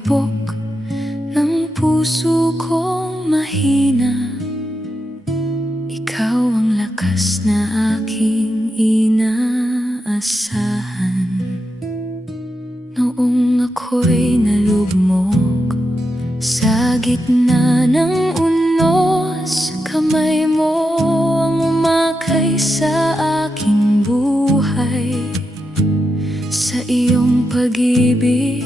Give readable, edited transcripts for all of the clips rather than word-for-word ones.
tibok ng puso kong mahina. Ikaw ang lakas na aking inaasahan. Noong ako'y nalugmok sa gitna ng unos, kamay mo ang umakay sa aking buhay. Sa iyong pag-ibig,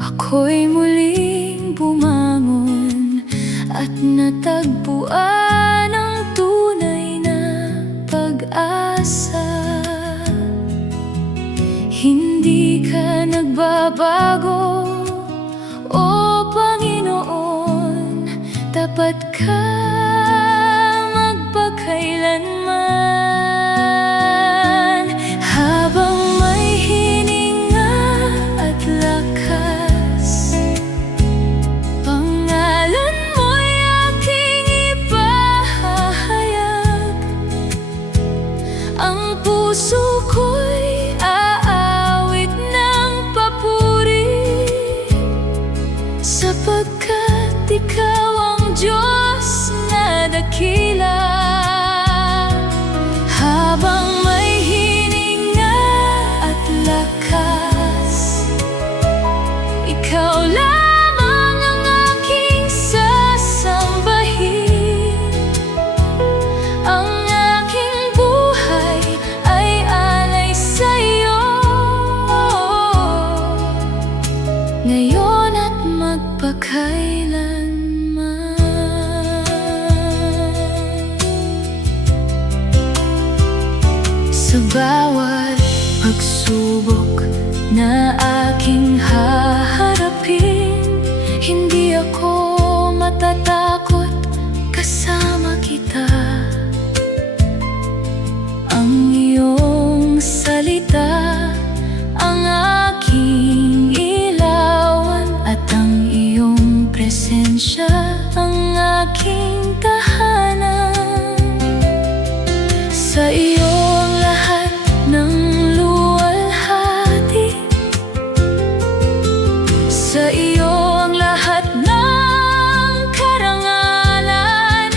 ako'y muling bumangon at natagpuan ang tunay na pag-asa. Hindi ka nagbabago, O Panginoon, tapat ka magpakailanman. Habang may hininga at lakas, pangalan mo'y aking ipahahayag. Ang puso ko'y aawit ng papuri, sapagkat ikaw ang Diyos na dakila. Habang may hininga at lakas, ikaw lamang ang aking sasambahin. Ang aking buhay ay alay sa'yo, ngayon at magpakailanman. Sa bawat pagsubok na aking haharapin, hindi ako matatakot, kasama kita. Ang iyong salita ang aking ilawan, at ang iyong presensya ang aking tahanan. Sa iyo ang lahat ng luwalhati, sa iyo ang lahat ng karangalan.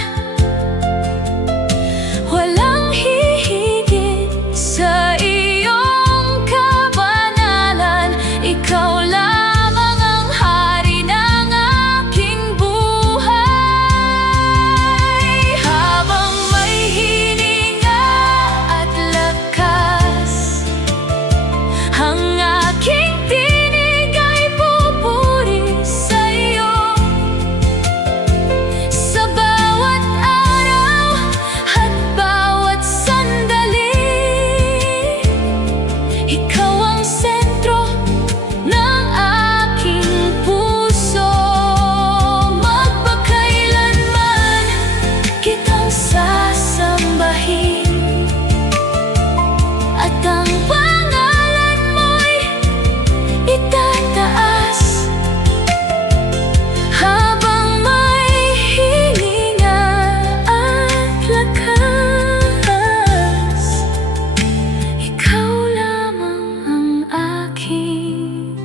Walang hihigit sa iyong kabanalan. Ikaw lamang ang hari ng aking buhay. Habang may hininga at lakas, ang aking tinig ay pupuri sa'yo. Sa bawat araw at bawat sandali, ikaw ang sentro ng aking puso. Magpakailanman kitang sasambahin, at ang pangalan mo'y itataas. Habang may hininga at lakas, ikaw lamang ang aking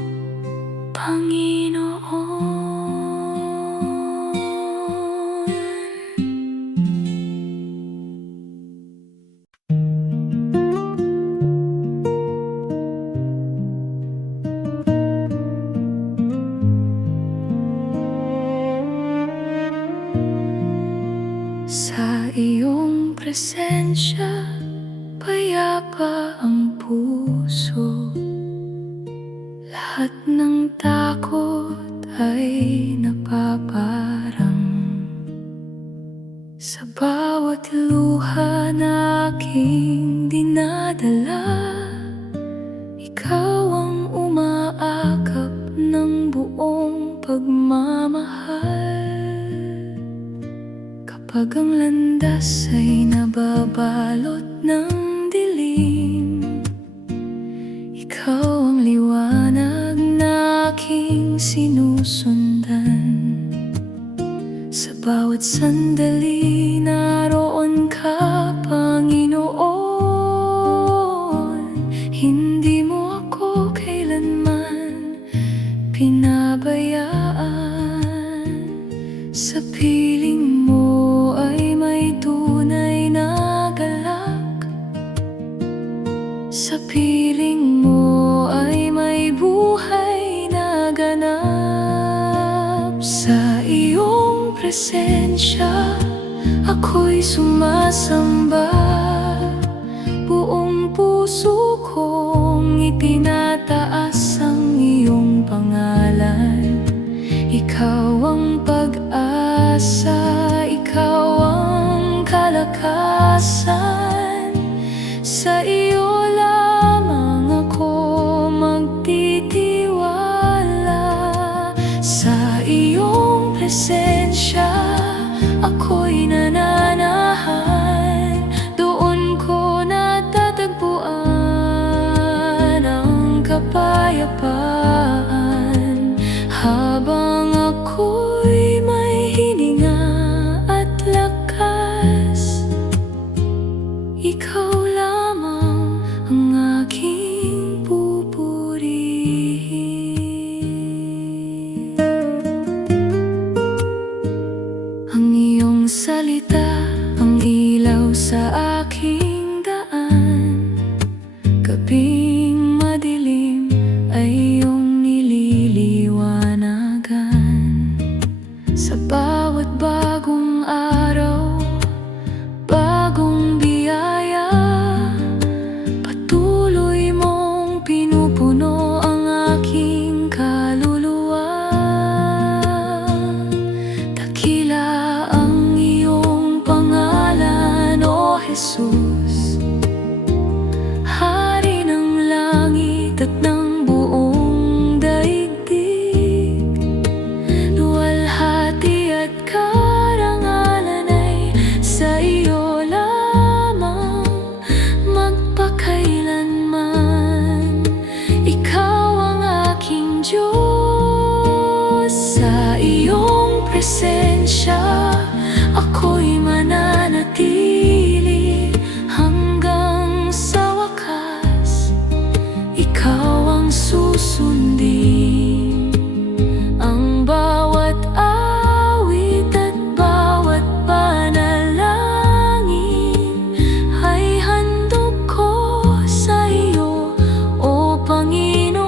Panginoon. Sa iyong presensya, payapa ang puso. Lahat ng takot ay napaparang. Sa bawat luha na aking dinadala, ikaw ang umaakap ng buong pagmamahal. Kapag ang landas ay nababalot ng dilim, ikaw ang liwanag na aking sinusundan. Sa bawat sandali naroon ka, Panginoon. Hindi mo ako kailanman pinabayaan. Sa piling mo ay may tunay na galak. Sa piling mo ay may buhay na ganap. Sa iyong presensya ako'y sumasamba. Buong puso kong itinataas ang iyong pangalan. Ikaw ang pag-asa, ikaw ang kalakasan. Sa iyo lamang ako magtitiwala. Sa iyong presensya ako'y nananahan. Doon ko natatagpuan ang kapayapaan. Habang ako'y may hininga at lakas, ikaw lamang ang aking pupurihin. Ang iyong salita, ang ilaw sa aking daan. Gabing madilim ay iyong nililiwanagan. Sa bawat bagong araw, bagong biyaya, patuloy mong pinupuno ang aking kaluluwa. Dakila ang iyong pangalan, O Jesus, Hari ng langit at ng buong daigdig. Luwalhati at karangalan ay sa iyo lamang magpakailanman. Ikaw ang aking Diyos. Sa iyong presensya ako'y mananatili hanggang sa wakas. Ikaw ang susundin. Ang bawat awit at bawat panalangin ay handog ko sa iyo, O Panginoon.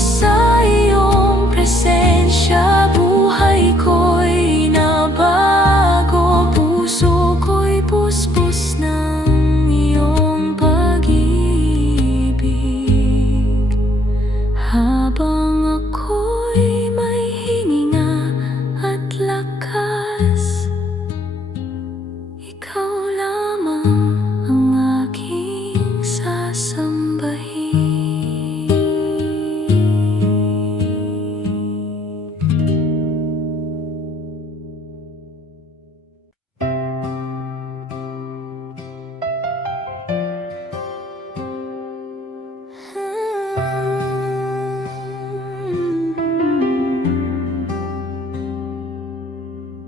Sa iyong presensya buhay ko'y nabago. Puso ko'y puspos ng iyong pag-ibig. Habang ako'y may hininga at lakas, ikaw lamang ang aking sasambahin.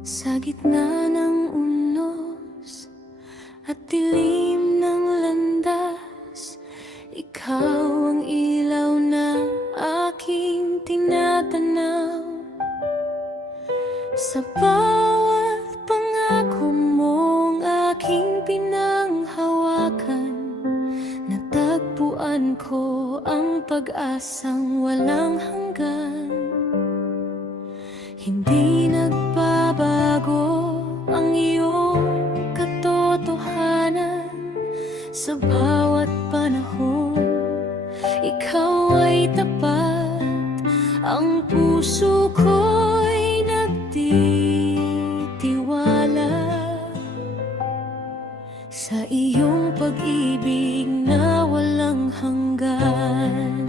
Sa gitna ng unos at dilim ng landas, ikaw ang ilaw na aking tinatanaw. Sa bawat pangako mong aking pinanghawakan, natagpuan ko ang pag-asang walang hanggan. Hindi nagbabago ang iyong katotohanan. Sa bawat panahon, ikaw ay tapat. Ang puso ko'y nagtitiwala sa iyong pag-ibig na walang hanggan.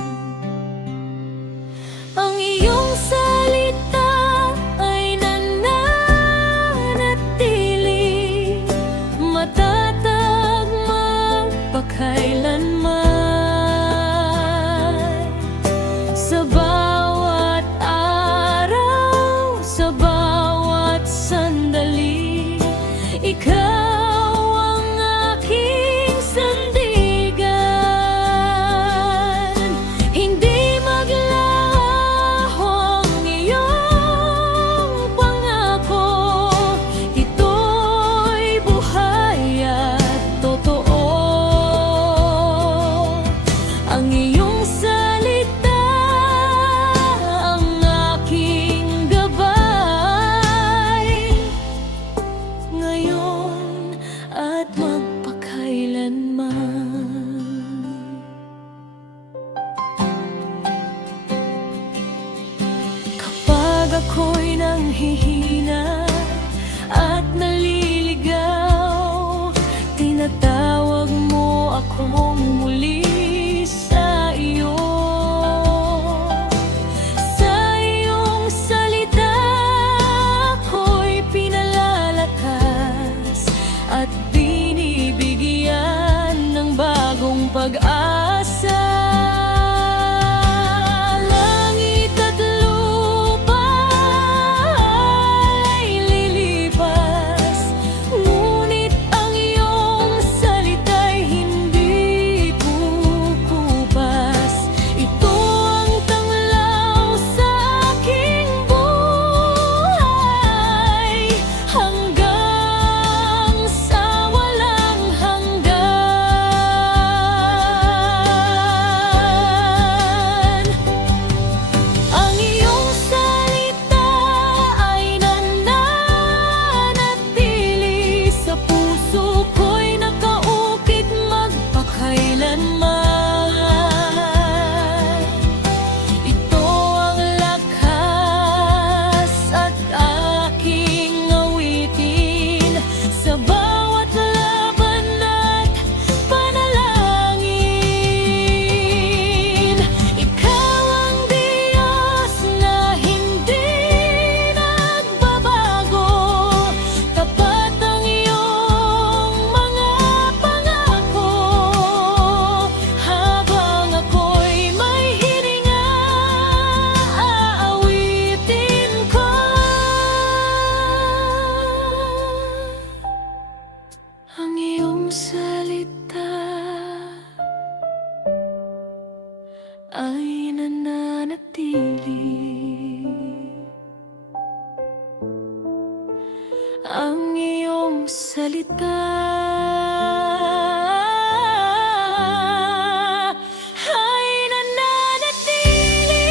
Ang iyong salita ay nananatili, matatag magpakailanman. Sa bawat araw ako'y nanghihina at naliligaw. Tinatawag mo akong muli sa iyo. Sa iyong salita ako'y pinalalakas at binibigyan ng bagong pag-asa. Langit at lupa ay lilipas, ngunit ang iyong salita'y hindi kukupas. Ito ang tanglaw sa aking buhay hanggang sa walang hanggan. Ang iyong salita ay nananatili sa puso ko'y nakaukit magpakailanman. Ito ang lakas at aking awitin sa bawat laban at panalangin. Ikaw ang Diyos na hindi nagbabago, tapat ang iyong mga pangako. Habang ako'y may hininga, aawitin ko ang iyong salita ay nananatili. Ang iyong salita ay nananatili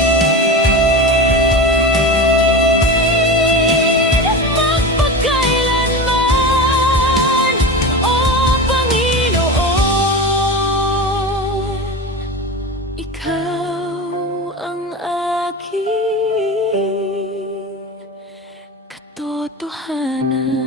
magpakailanman, O Panginoon. Ikaw ang aking katotohanan.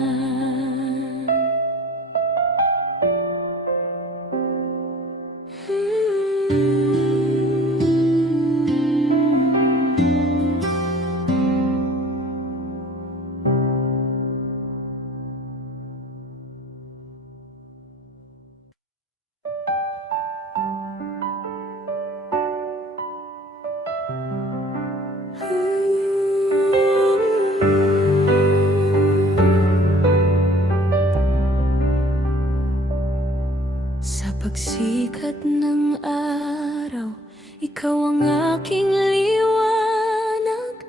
Sa pagsikat ng araw, ikaw ang aking liwanag.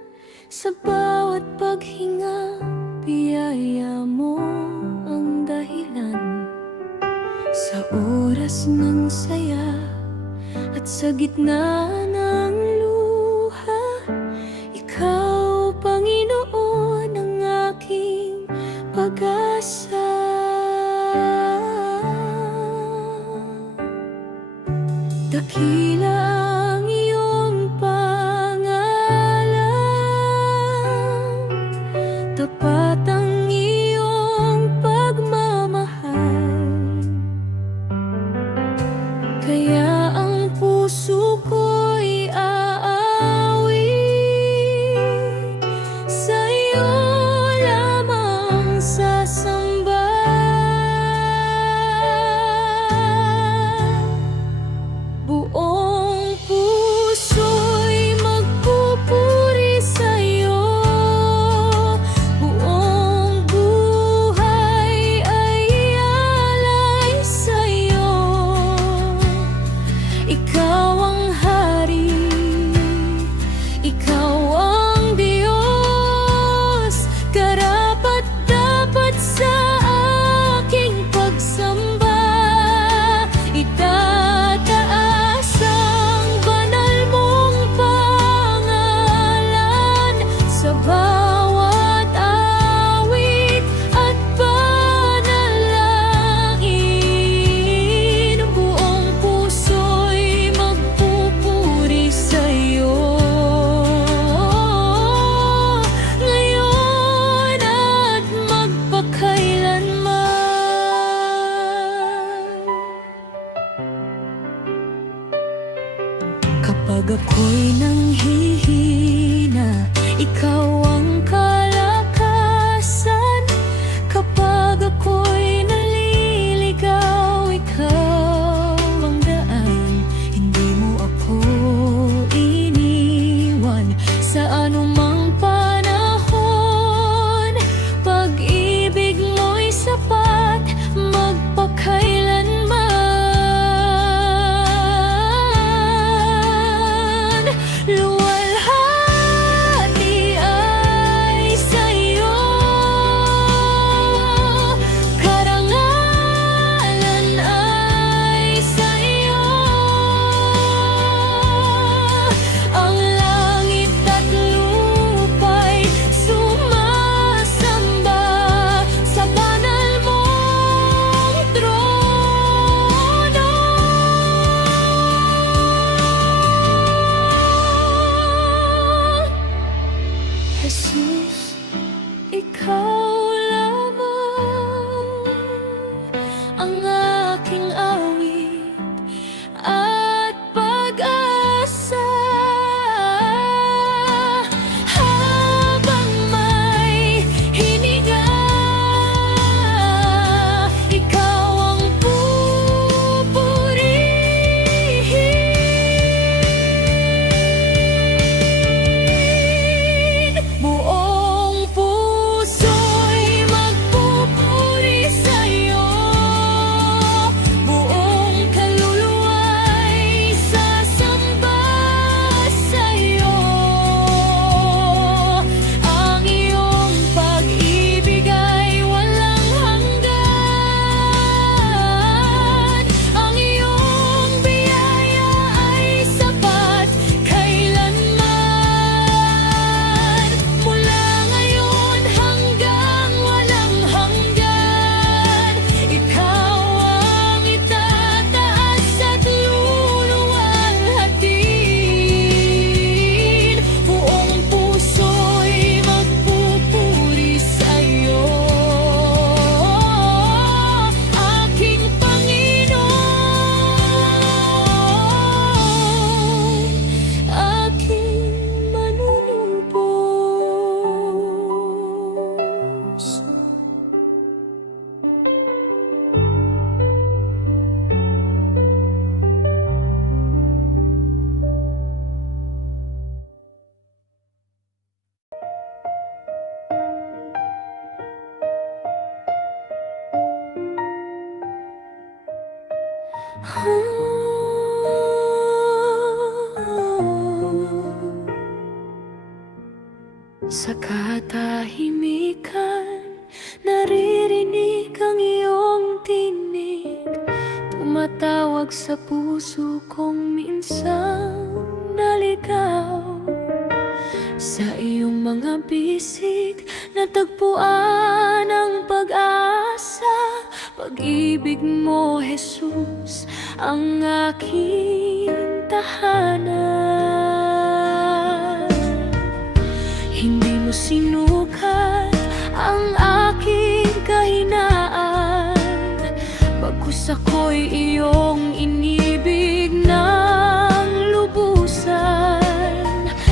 Sa bawat paghinga, biyaya mo ang dahilan. Sa oras ng saya at sa gitna ng luha, ikaw, Panginoon, ang aking pag-asa. Dakila ang iyong pangalan, tapat ang iyong pagmamahal. Kaya ang puso ko'y aawit sa iyo lamang sasamba. Buong puso'y magpupuri sa'yo, buong Jesus, ikaw lamang ang aking awit at pag-asa. Habang may hininga, ikaw ang pupurihin. Buong puso'y magpupuri sa'yo, buong kaluluwa'y sasamba sa'yo. Ang iyong pag-ibig ay walang hanggan, ang iyong biyaya ay sapat kailanman. Mula ngayon hanggang walang hanggan, ikaw ang itataas at luluwalhatin. Buong puso'y magpupuri sa'yo, aking Panginoon, aking manunubos. Sa katahimikan, naririnig ang iyong tinig, tumatawag sa puso kong minsang naligaw. Sa iyong mga bisig, natagpuan ang pag-asa. Pag-ibig mo, Jesus, ang aking tahanan. Hindi mo sinukat ang aking kahinaan, bagkus ako'y iyong inibig ng lubusan.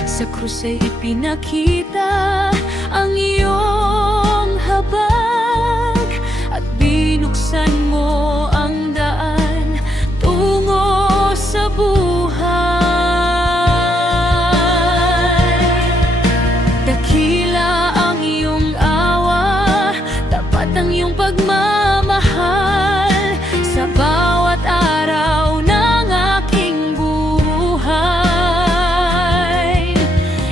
Sa krus ay ipinakita ang iyong habag, at binuksan mo ang daan tungo sa buhay. Dakila ang iyong awa, tapat ang iyong pagmamahal sa bawat araw ng aking buhay.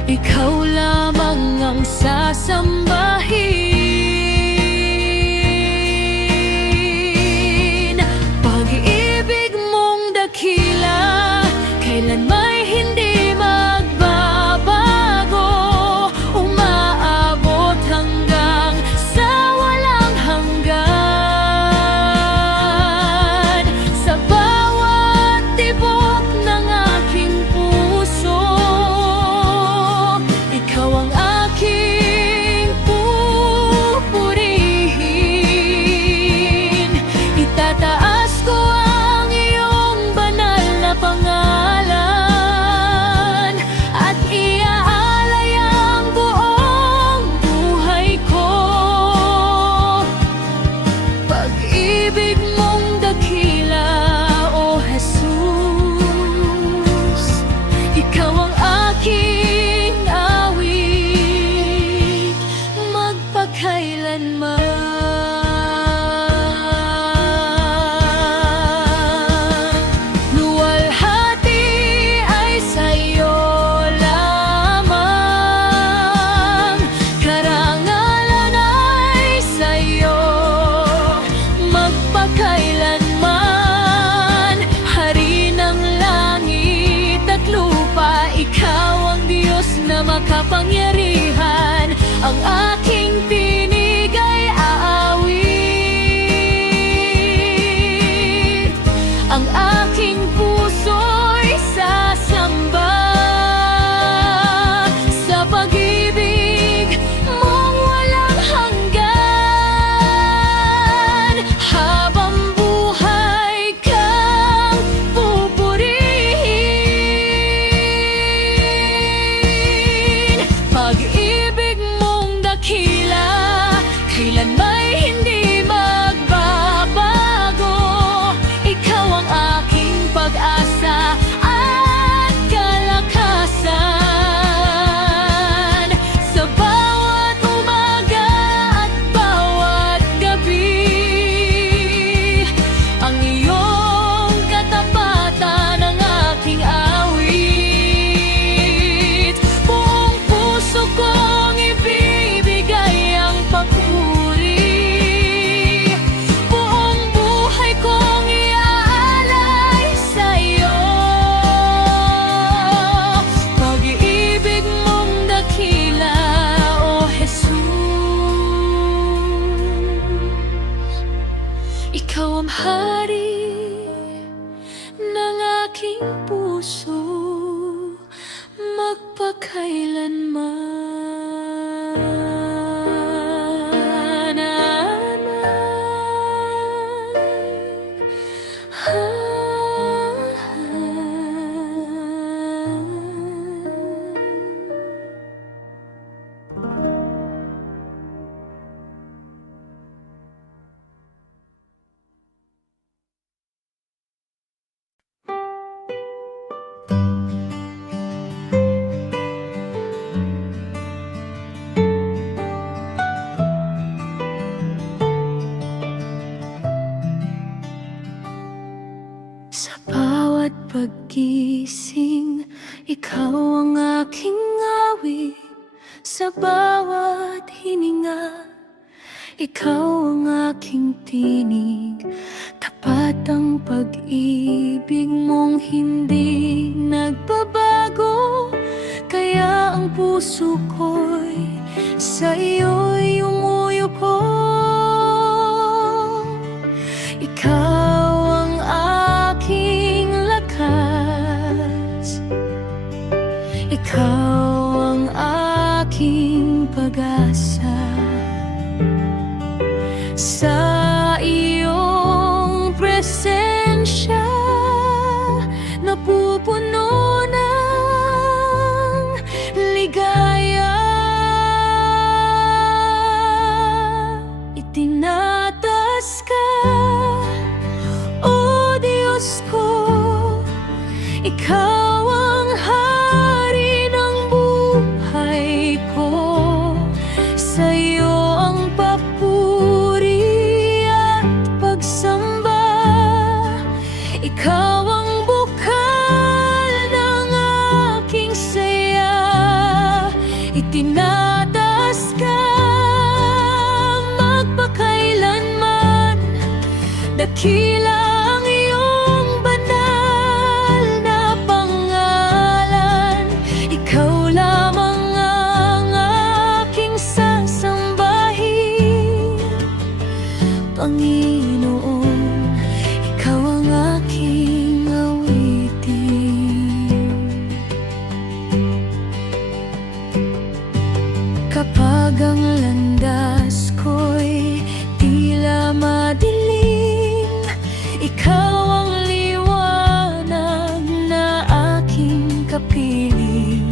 Ikaw lamang ang paggising, ikaw ang aking awit. Sa bawat hininga, ikaw ang aking tinig. Tapat ang pag-ibig mong hindi nagbabago, kaya ang puso ko'y sa iyo'y umuyuko. Ikaw ang aking lakas, ikaw ang aking pag-asa. Sa iyong presensya, napupuno ng ligaya. Itinatas ka, o Diyos ko, ikaw ang hari ng buhay ko. Sa iyo ang papuri at pagsamba, ikaw ang bukal ng aking saya. Itinatas ka magpakailanman, dakila ang iyong banal na pangalan. Ikaw lamang ang aking sasambahin, Panginoon, ikaw ang aking awitin. Kapag ang landas ko'y tila madilim, ikaw ang liwanag na aking kapiling.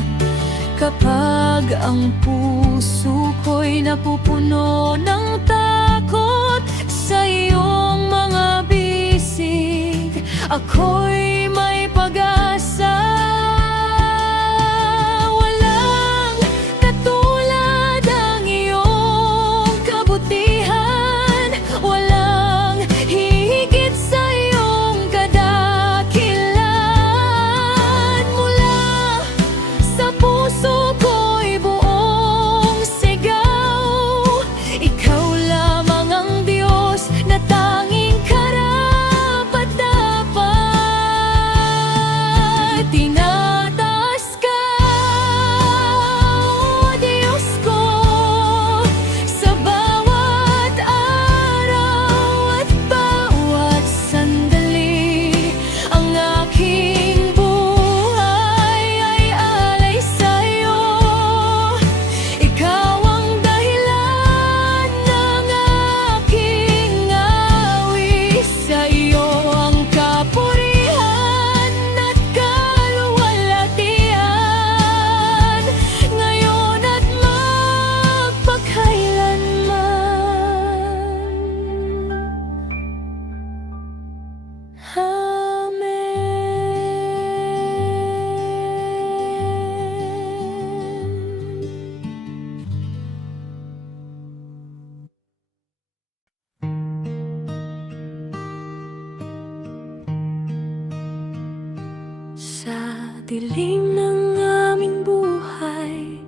Kapag ang puso ko'y napupuno ng takot sa iyong mga bisig, ako'y may pag-asa. Walang katulad ang iyong kabutihan, walang hihigit sa iyong kadakilan. Mula sa puso ko'y buong sigaw, ikaw lamang ang Diyos na tanging karapat-dapat. Tinataas ka, o Diyos ko, sa bawat araw at bawat sandali. Ang aking buhay ay alay sa'yo. Ikaw ang dahilan ng aking awit. Sa iyo ang kapurihan at kaluwalhatian, ngayon at magpakailanman. Sa dilim ng aming buhay,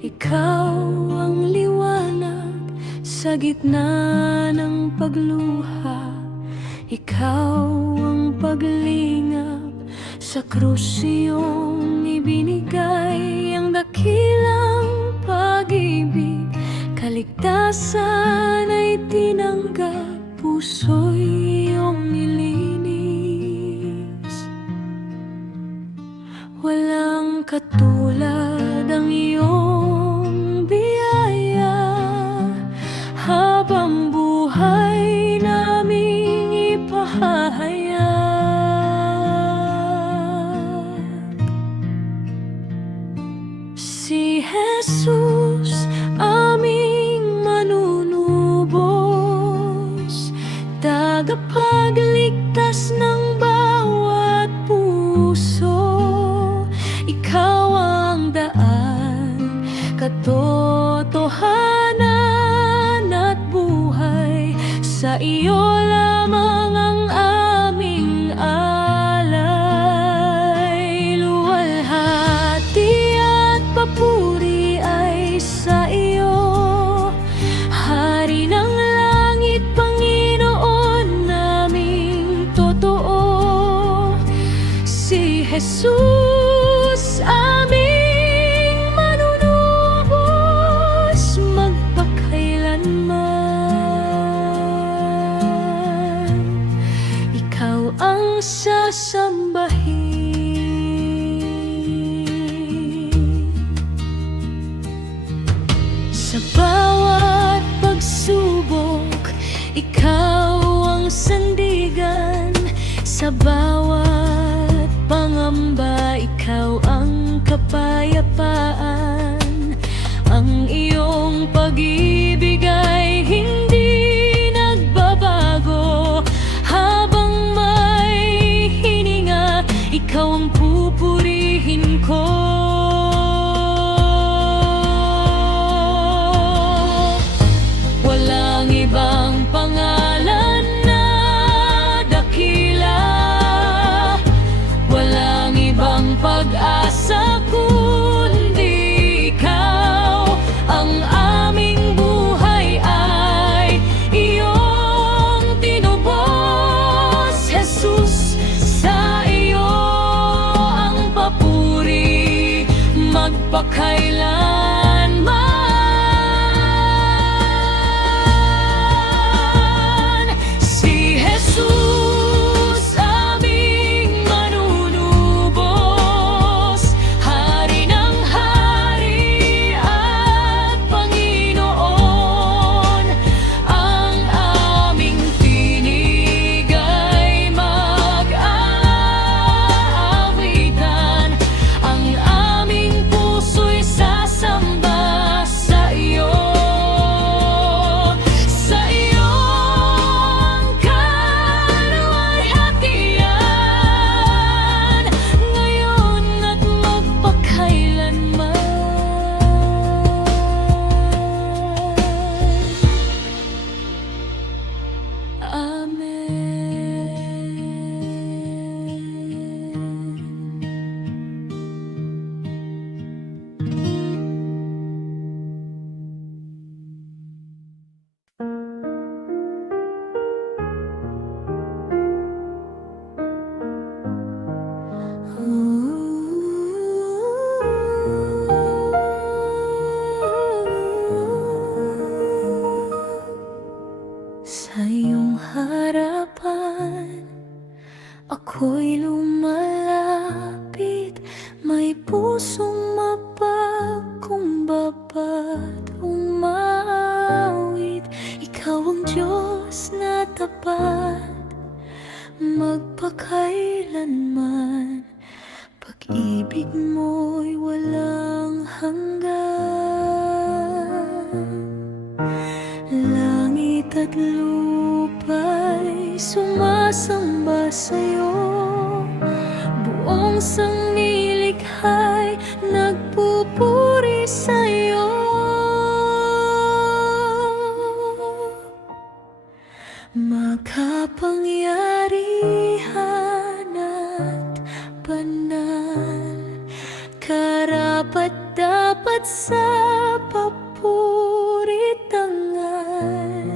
ikaw ang liwanag. Sa gitna ng pagluha, ikaw ang paglingap. Sa krus iyong ibinigay ang dakilang pag-ibig. Kaligtasan ay tinanggap, puso'y iyong nilinis. Walang katulad ang iyong biyaya, habang buhay naming ipahahayag. Si Jesus, aming manunubos, tagapagligtas ng bawat puso. Ikaw ang daan, katotohanan at buhay. Sa iyo lamang ang aming alay. Ikaw ang sandigan sa bawat pangamba. Ikaw ang kapayapaan. Ang iyong pag-ibig ay hindi nagbabago. Habang may hininga, ikaw ang pupurihin ko. Walang ibang pangalan na dakila, walang ibang pag-asa kundi ikaw. Ang aming buhay ay iyong tinubos, Jesus. Sa iyo ang papuri magpakailanman. Si Jesus aming manunubos, Hari ng hari at Panginoon. Ang aming tinig ay mag-aawitan. Ang aming puso'y sasamba sa iyo. Sa iyo ang kaluwalhatian, ngayon at magpakailanman. Sa iyong harapan, ako'y lumalapit. May pusong mapagkumbabad, umawit. Ikaw ang Diyos na tapat, magpakailanman. Pag-ibig mo'y walang hanggan. Langit at lupa'y sumasamba sa'yo. Buong sanglilikha'y nagpupuri sa'yo. Makapangyarihan at banal, karapat-dapat sa papuri tangal.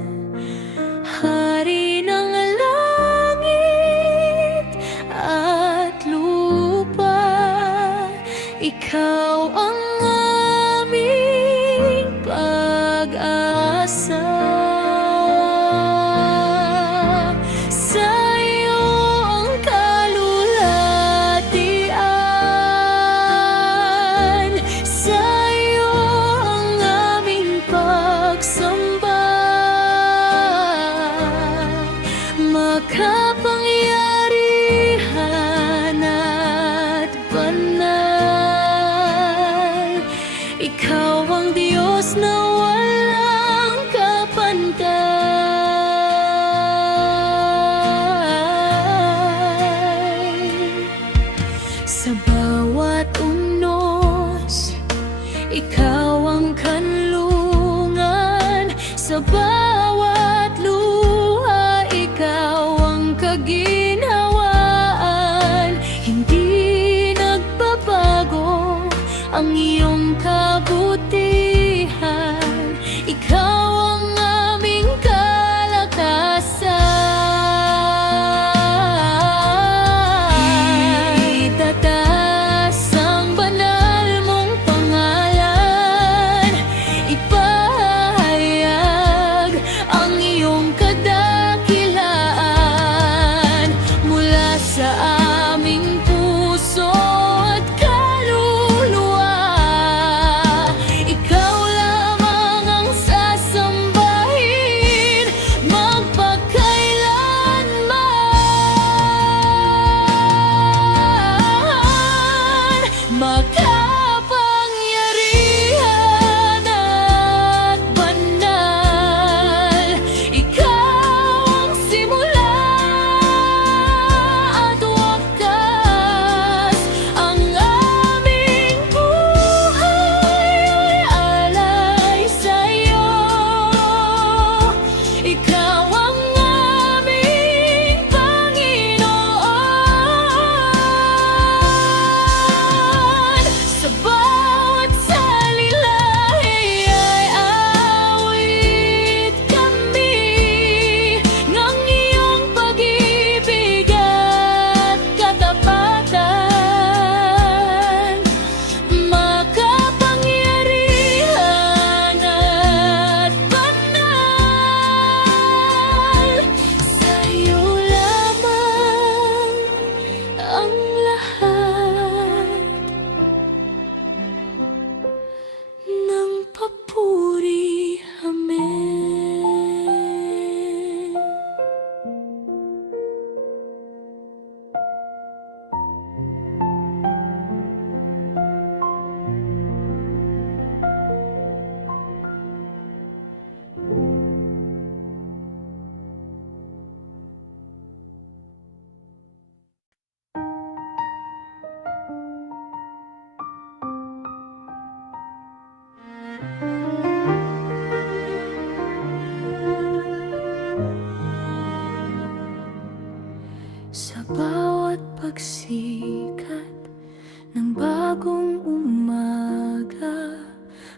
Hari ng langit at lupa, ikaw ang aming pag-asa. Sa iyo ang kalulatian, sa iyo ang aming pagsamba. Makapangyarihan at banal, ikaw ang Diyos na walang kapantay. Sa bawat unos, ikaw ang kanlungan. Sa bawat luha, ikaw ang kaginhawaan. Hindi nagbabago ang iyong kabutihan. Ikaw ang aming kalakasan. Itataas ang banal mong pangalan, ipahayag pagsikat ng bagong umaga.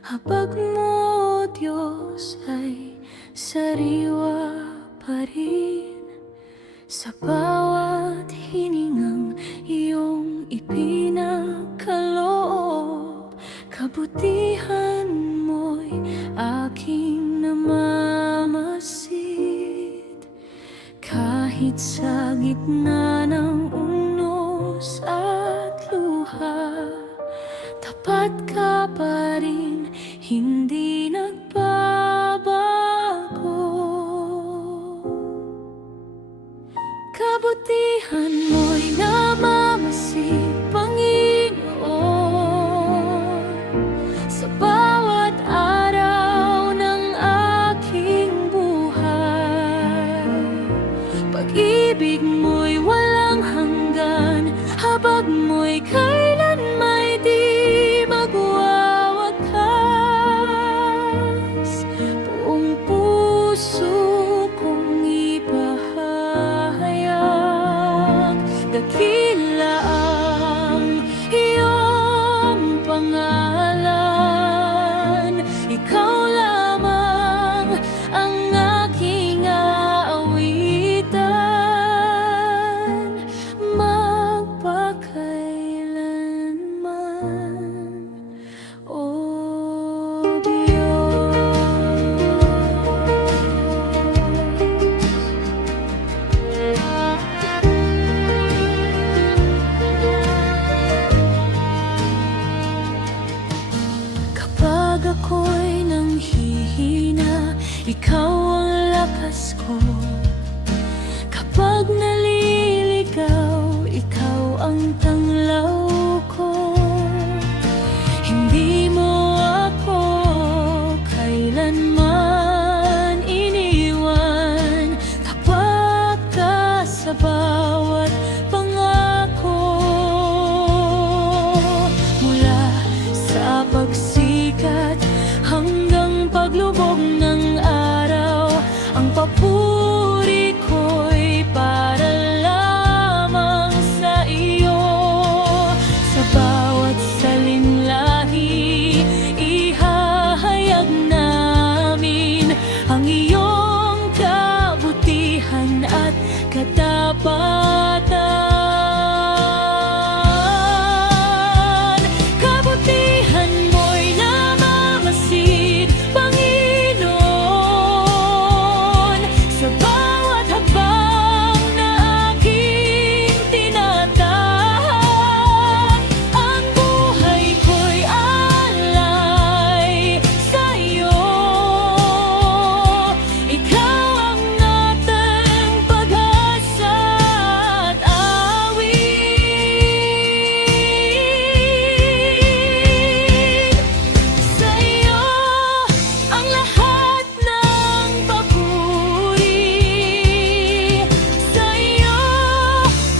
Habag mo, Diyos, ay sariwa pa rin sa bawat hiningang iyong ipinagkaloob. Kabutihan mo'y aking namamasid, kahit sa gitna ng unos at luha. Tapat ka pa rin, hindi nagbabago. Kabutihan mo'y namamasid, Panginoon, sa bawat araw ng aking buhay. Pag-ibig mo'y walang hanggan, habag mo'y kailan may di magwawakas. Buong puso kong ipahayag, dakila ang iyong pangalan. Ikaw lamang ang aking aawitan, magpakailanman, O kapag ako'y nanghihina, ikaw ang lakas ko. Kapag naliligaw, ikaw ang tanglaw ko. Hindi mo ako kailanman iniwan, tapat ka sa bawat pangako. Mula sa pagsikat hanggang paglubog ng araw, ang papuri ko'y para lamang sa iyo. Sa bawat salinlahi, ihahayag namin ang iyong kabutihan at katapatan. Kabutihan mo'y namamasid, Panginoon, sa bawat hakbang na aking tinatahak. Ang buhay ko'y alay sa iyo. Ikaw ang ating pag-asa at awit. Sa iyo ang lahat ng papuri. Sa iyo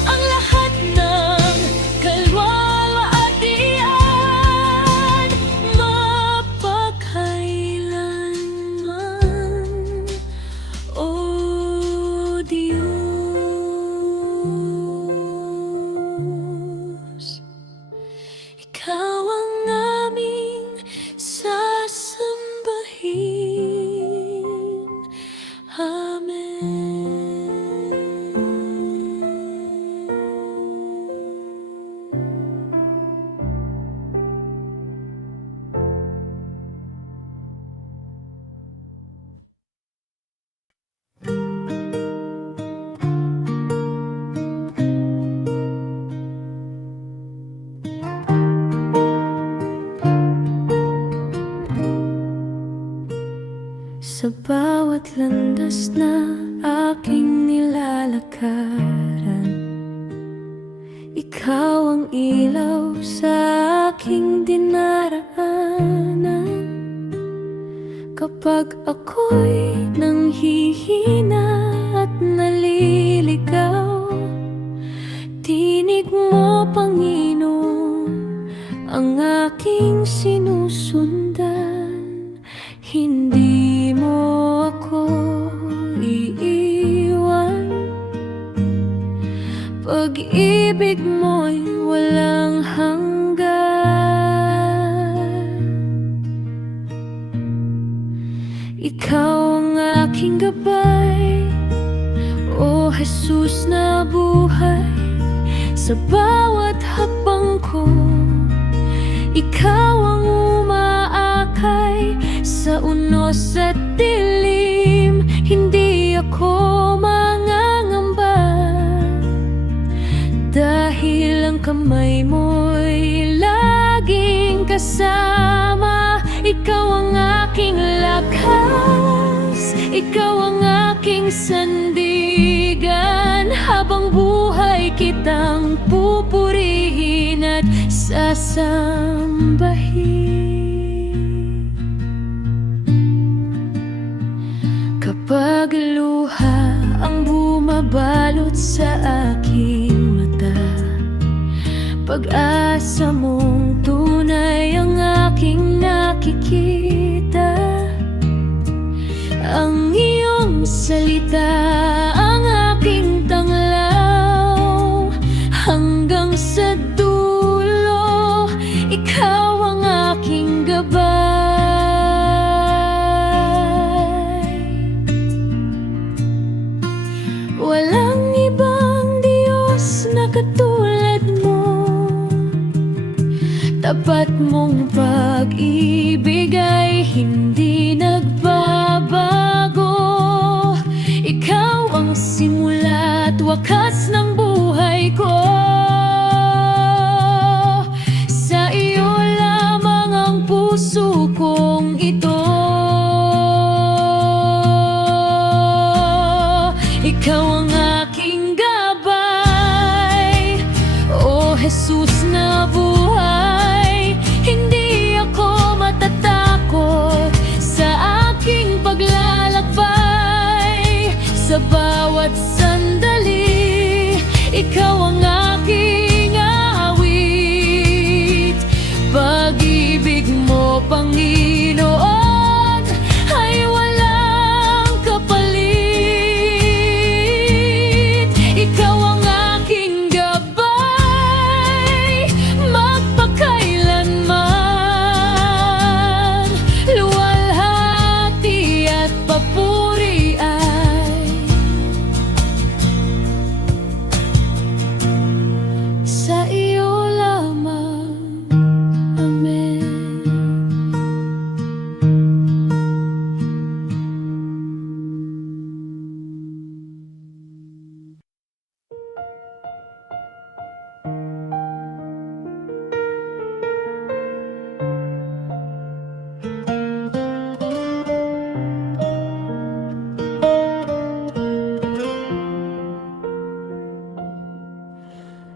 ang lahat ng kalwalhatian, mapagkailanman, O Diyos. Ikaw ang aming sasambahin. Amen. Sa bawat landas na aking nilalakaran, ikaw ang ilaw sa aking dinaraanan. Kapag ako'y nanghihina at naliligaw, tinig mo, Panginoon, ang aking sinusundan. Hindi mo ako iiwan pag pag-ibig mo'y walang hanggan. Ikaw ang aking gabay, O Jesus na buhay. Sa bawat hakbang ko, Ikaw ang umaakay. Sa unos at dilim, hindi ako mangangamba, dahil ang kamay mo'y laging kasama. Ikaw ang aking lakas, Ikaw ang aking sandigan. Habang buhay kitang pupurihin at sasambahin. Kapag luha ang bumabalot sa aking mata, pag-asa mong tunay ang aking nakikita. Ang iyong salita ang aking tanglaw, hanggang sa dulo, ikaw ang aking gabay. Walang ibang Diyos na katulad mo, tapat mong pag-ibig ay hindi nagbabago. Ikaw ang simula at wakas ng buhay ko. Sa iyo lamang ang puso kong ito. Ikaw ang aking gabay, O Jesus na buhay. Hindi ako matatakot sa aking paglalakbay. Sa bawat sandali, ikaw ang aking awit. Pag-ibig mo, Panginoon, ay walang kapalit. Ikaw ang aking gabay, magpakailanman. Luwalhati at papuri ay sa iyo lamang. Amen.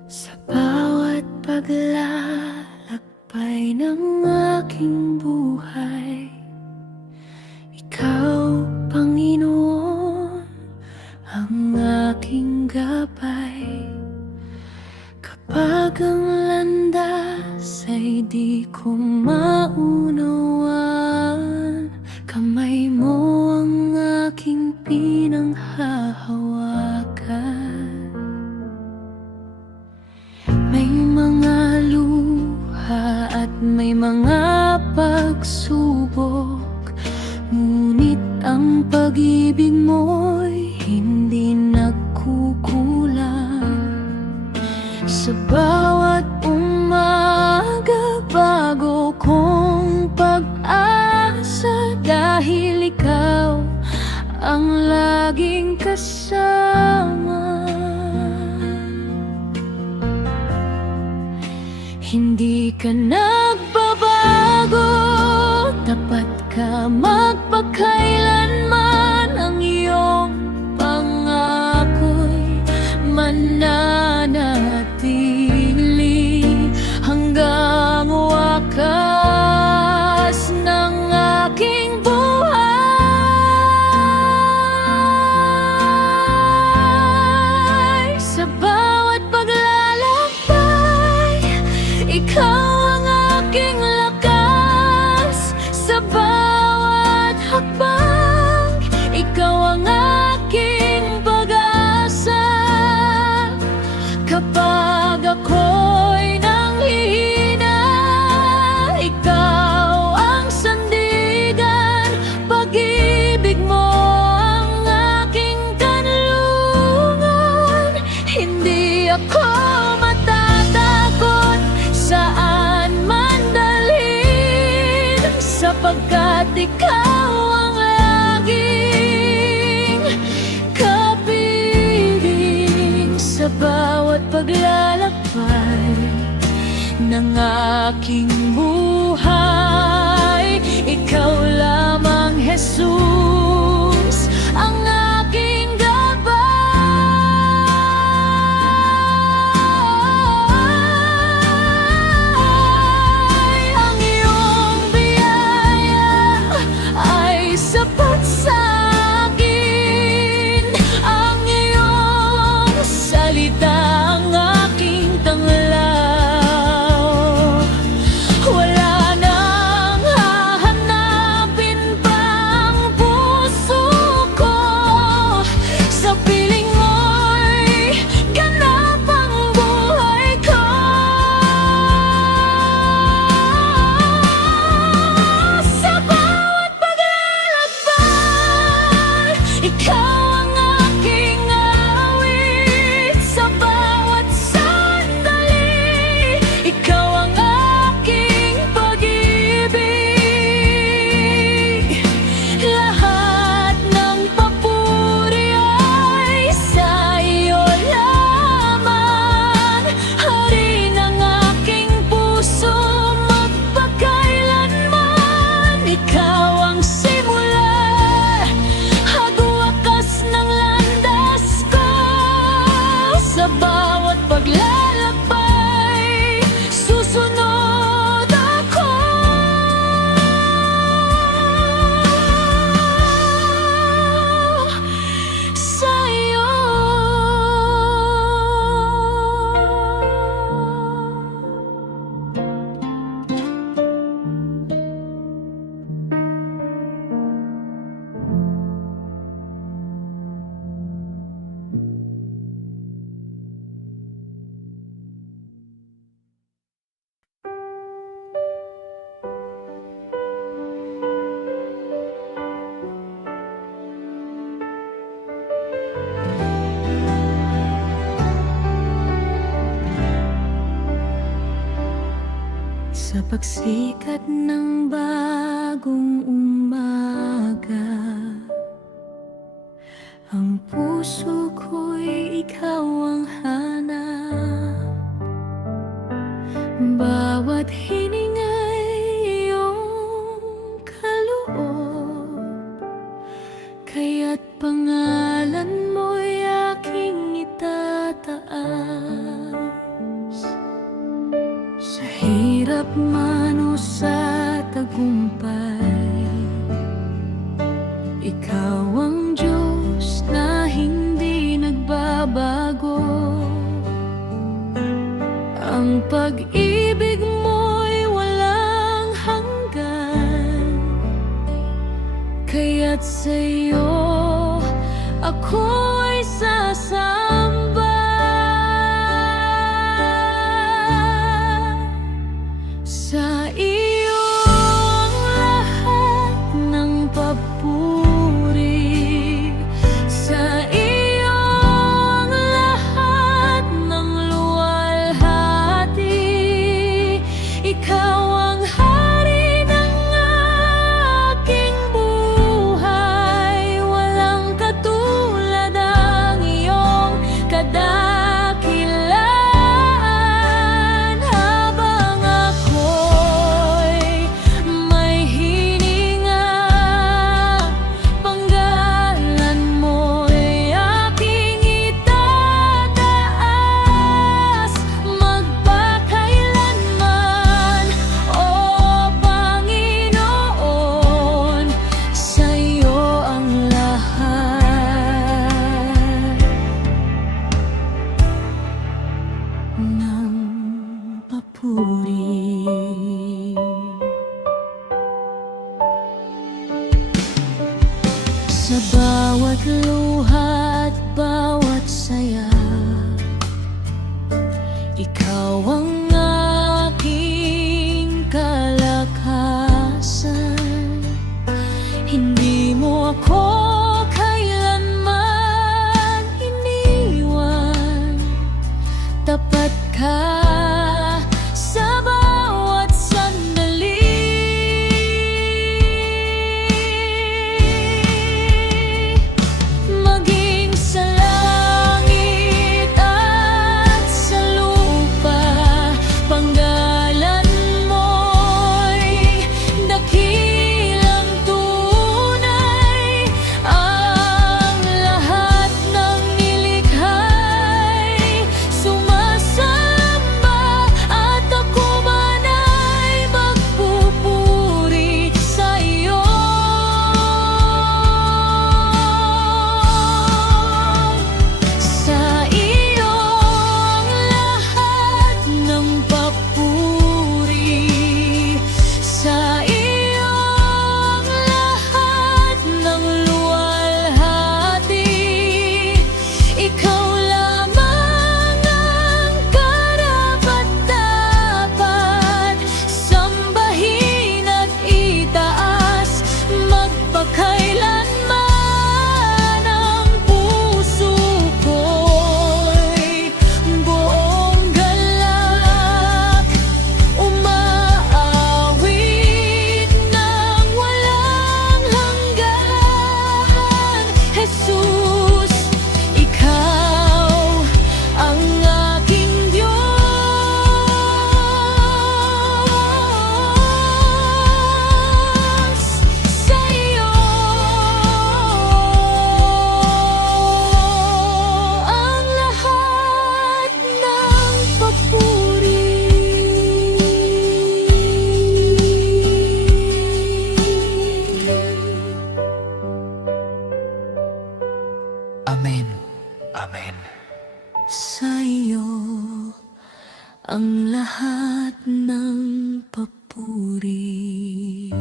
Sa bawat paglalakbay ng aking buhay, ikaw, Panginoon, ang aking gabay. Kapag ang landas ay di ko maunawaan, kamay mo ang aking pinanghahawakan. May mga luha at may mga pagsubok, ngunit ang pag-ibig mo'y hindi nagkukulang. Sa bawat umaga, bago kong pag-asa, dahil ikaw ang laging kasama. Hindi ka nagbabago, tapat ka magpakailanman. Ang iyong pangako'y mananatili hanggang wakas ng aking buhay. Sa bawat paglalakbay, ikaw ang aking lakas. Sa bawat hakbang, ikaw ang aking pag-asa. Kapag aking buhay. Ikaw lamang, Jesus, ang aking gabay. Ang iyong biyaya ay sapat sa akin. Ang iyong salita ang aking tanglaw. Wala nang hahanapin pang puso ko. Sa piling mo'y ganap ang buhay ko. Sa bawat paglalakbay, ikaw ang aking awit. Sa bawat sandali, ikaw ang aking pag-ibig. Lahat ng papuri ay sa iyo lamang. Hari ng aking puso, magpakailanman. Ikaw ang simula at wakas ng landas ko. Sa bawat paglalakbay, susunod ako sa'yo. Sa pagsikat ng bagong umaga, ang puso ko'y ikaw ang hanap. Bawat hininga'y iyong kaloob, kaya't pangalan mo'y aking itataas. Sa hirap man o sa tagumpay, ikaw ang Diyos na hindi nagbabago. Ang pag-ibig mo'y walang hanggan, kaya't sa'yo ako'y sasamba. Sa iyo ang lahat ng papuri. Sa iyo ang lahat ng luwalhati. Ikaw ang hari ng aking buhay. Walang katulad ang iyong kadakilaan. Habang ako'y may hininga, panggalan mo'y aking itataas. Magpakailanman, O Panginoon, sa'yo ang lahat ng papuri. Sa bawat luha at bawat saya, ikaw ang aking kalakasan. Hindi mo ako kailanman iniwan. Tapat ka sa bawat sandali. Maging sa langit at sa lupa, Amen. Amen. Sa iyo ang lahat ng papuri.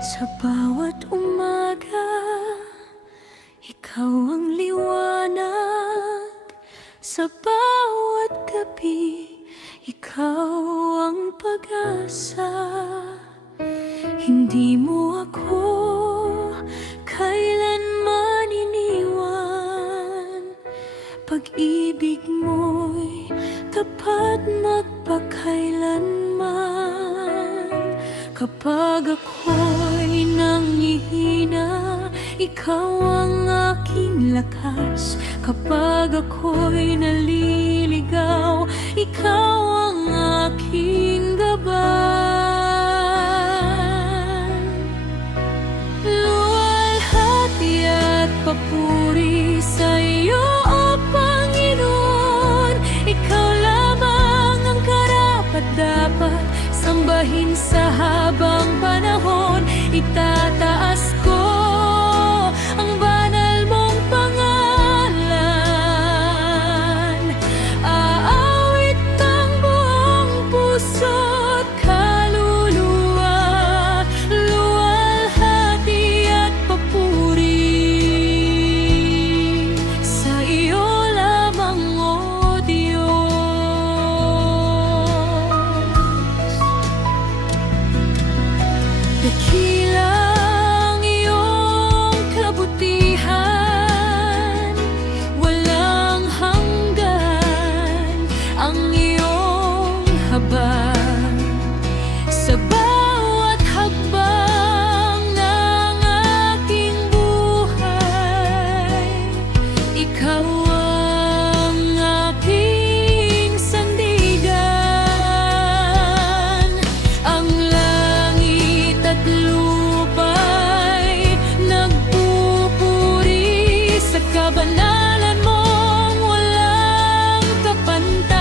Sa bawat umaga, ikaw ang liwanag. Sa bawat gabi, ikaw ang pag-asa. Hindi mo ako kailanman iniwan. Pag-ibig mo'y tapat magpakailanman. Kapag ako'y nanghihina, ikaw ang aking lakas. Kapag ako'y naliligaw, ikaw ang aking gabay. Luwalhati at papuri sa iyo, O Panginoon. Ikaw lamang ang karapat-dapat sambahin sa habang panahon. Itataas ko ang banal mong pangalan. Aawit ng buong puso't kaluluwa, luwalhati at papuri sa iyo lamang, O Diyos. Dakilang iyong kabutihan, walang hanggan ang iyong habag. Sa bawat hakbang ng aking buhay, ikaw ang aking sandigan. Ang langit at lupa'y nagpupuri sa kabanalan mong walang kapantay.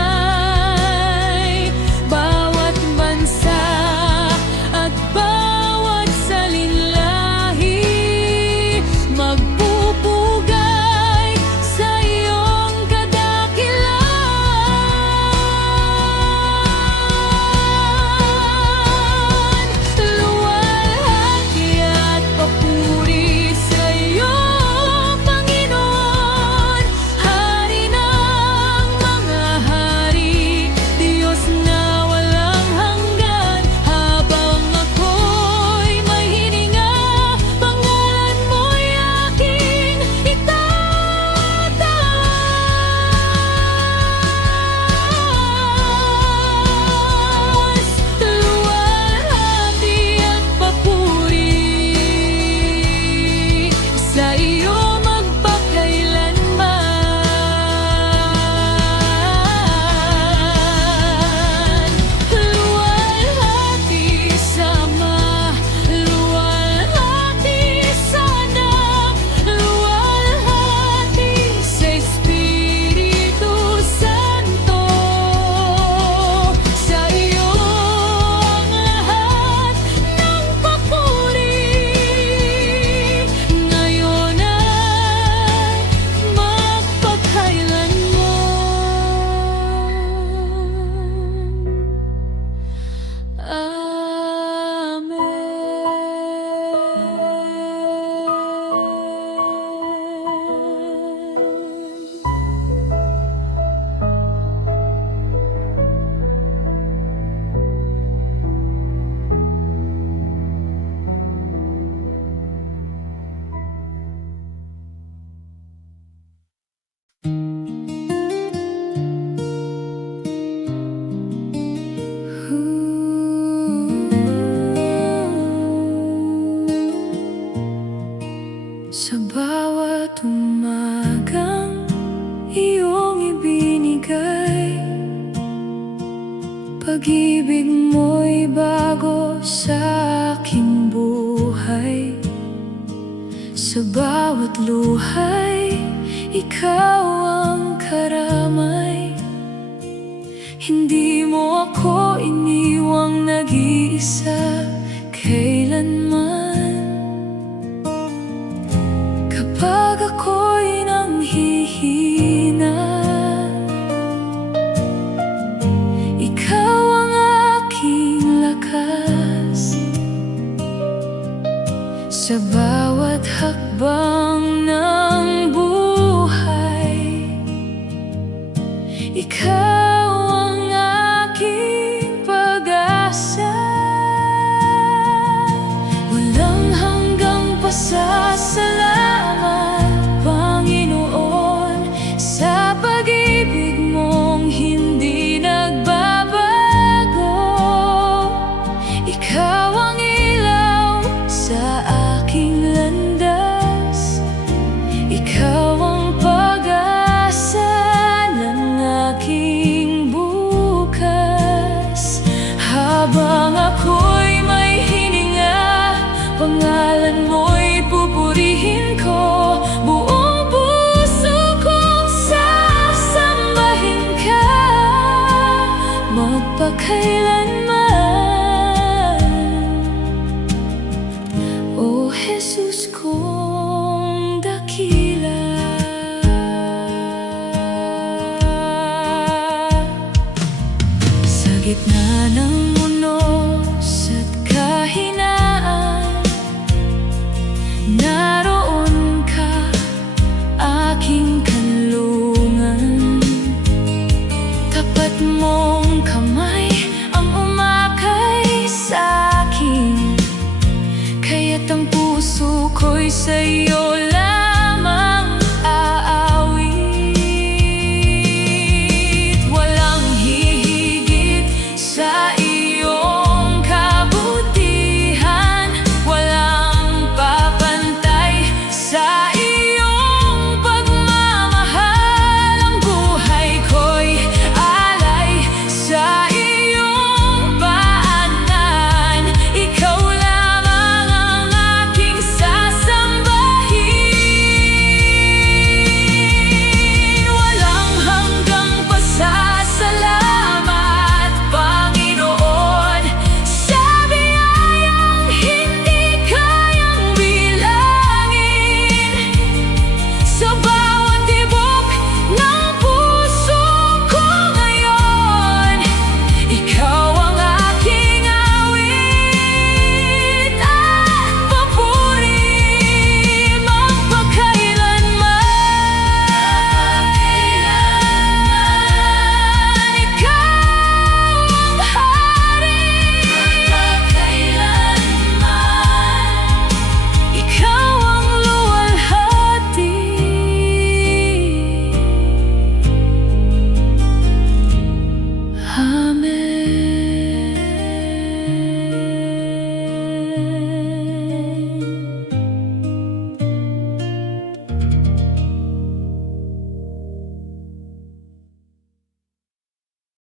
pag-ibig mo'y bago sa aking buhay. Sa bawat luhay, ikaw ang karamay. Hindi mo ako iniwang nag-iisa kailanman. Kapag ako'y nanghihina, ikaw ang aking lakas. Sa bawat hakbang ng buhay, ikaw ang aking pag-asa. Walang hanggang pasasalamat, Panginoon, sa pag-ibig mong hindi nagbabago. Ikaw ang ilaw sa aking landas, ikaw ang pag-asa ng aking bukas. Habang ako'y may hininga, pangalan mo'y pupurihin ko. Buong puso kong sasambahin ka, magpakailanman. O Jesus kong dakila, sa gitna ng unos at kahinaan, naroon ka, aking kanlungan. Tapat mong kamay ang umakay sa'kin, kaya't ang puso ko'y sa'yo